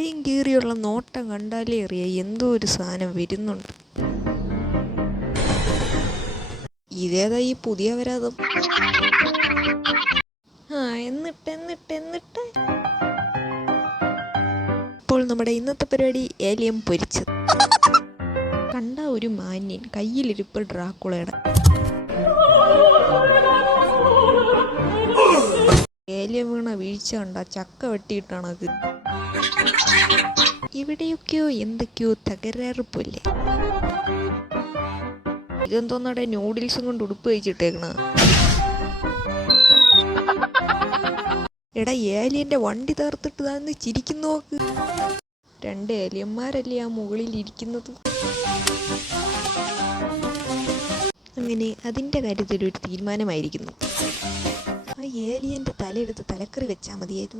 പ്രായം കീറിയുള്ള നോട്ടം കണ്ടാലേ അറിയാം എന്തോ ഒരു സാധനം വരുന്നുണ്ട്. ഇതേതാ ഈ പുതിയ വരാതം? എന്നിട്ട് ഇപ്പോൾ നമ്മുടെ ഇന്നത്തെ പരിപാടി ഏലിയം പൊരിച്ചത്. കണ്ട ഒരു മാന്യൻ, കയ്യിലിരിപ്പ് ഡ്രാക്കുളയുടെ. ഏലിയം വീണ വീഴ്ച കണ്ട ചക്ക വെട്ടിയിട്ടാണ് അത്. ഇവിടെയൊക്കെയോ എന്തൊക്കെയോ തകരാറ് പോലെ. ഇതെന്തോന്നടെ നൂഡിൽസും കൊണ്ട് ഉടുപ്പ് കഴിച്ചിട്ടേക്കണ. എടാ, ഏലിയന്റെ വണ്ടി തേർത്തിട്ട് താന്ന് ചിരിക്കുന്നു നോക്ക്. 2 ഏലിയന്മാരല്ലേ ആ മുകളിൽ ഇരിക്കുന്നത്. അങ്ങനെ അതിൻ്റെ കാര്യത്തിൽ ഒരു തീരുമാനമായിരിക്കുന്നു. ആ ഏലിയന്റെ തലയെടുത്ത് തലക്കറി വെച്ചാൽ മതിയായിരുന്നു.